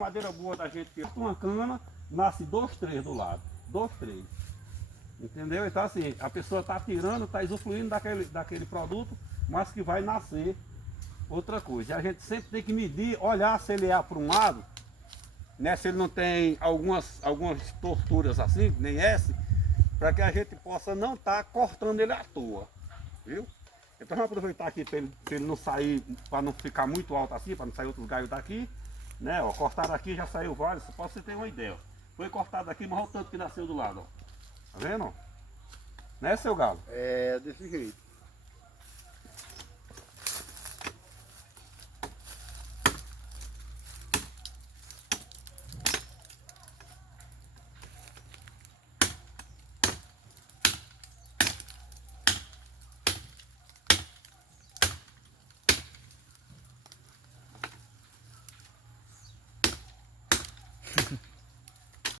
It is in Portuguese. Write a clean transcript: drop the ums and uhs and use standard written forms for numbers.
Madeira boa da gente, uma cana, nasce 2, 3 do lado. 2, 3. Entendeu? Então assim, a pessoa está tirando, está usufruindo daquele produto, mas que vai nascer outra coisa. E a gente sempre tem que medir, olhar se ele é aprumado, né? Se ele não tem algumas torturas assim, nem essa, para que a gente possa não estar cortando ele à toa. Viu? Então vamos aproveitar aqui para ele não sair, para não ficar muito alto assim, para não sair outros galhos daqui. Né, ó, cortaram aqui, já saiu vários, só para você ter uma ideia. Ó. Foi cortado aqui, mas olha o tanto que nasceu do lado. Ó. Tá vendo? Ó? Né, seu galo? É, desse jeito.